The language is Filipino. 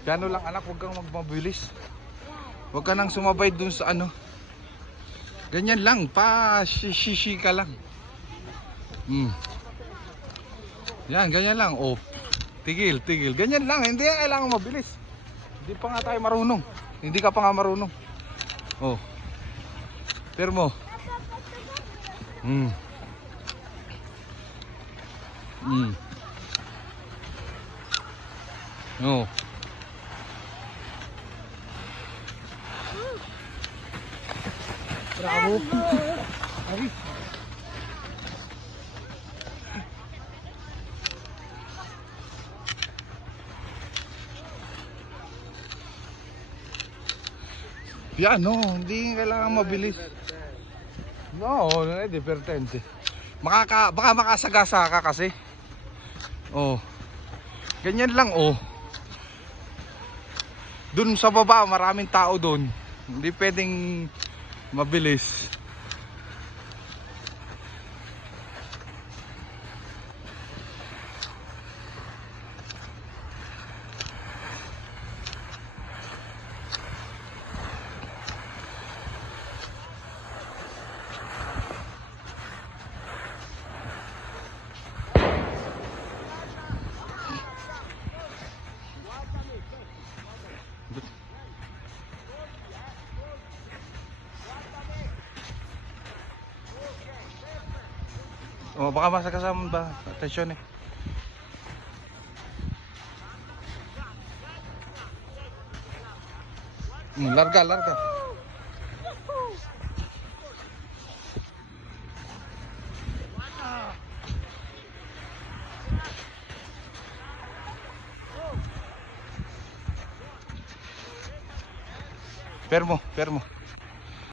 Gano lang anak, huwag kang magmabilis. Huwag ka nang sumabay dun sa ano. Ganyan lang, pa shishi ka lang. Yan, ganyan lang. Oh, tigil. Ganyan lang, hindi kailangan mabilis. Hindi pa nga tayo marunong. Hindi ka pa nga marunong. Oh. Termo. Oh. Bravo. Ay. Yan, no, hindi kailangan mabilis. No, divertente. Baka makasagasa ka kasi. Oh. Ganyan lang, oh. Dun sa baba, maraming tao doon. Hindi pwedeng mabilis. Oh, baka masagasaman ba? Atensyon eh. Larga. Permo.